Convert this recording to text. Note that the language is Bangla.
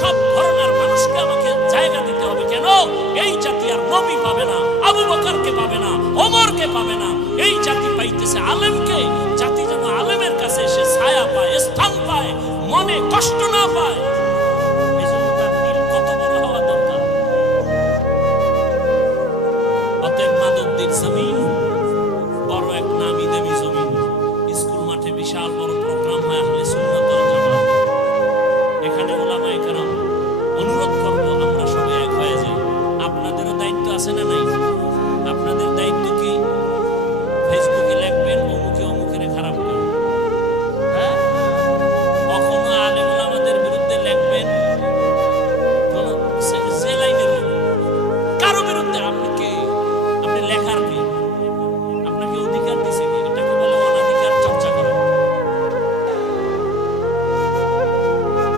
সব ধরনের মানুষকে আমাকে জায়গা দিতে হবে। কেন? এই জাতি আর নবী পাবে না, আবু বকরকে পাবে না, ওমরকে পাবে না। এই জাতি পাইতেছে আলেমকে। জাতি যেন আলেমের কাছে এসে ছায়া পায়, স্থান পায়, মনে কষ্ট না পায়। এজন্য তার দিল কত বড় হওয়া দরকার। অতএব মানবদের জমিন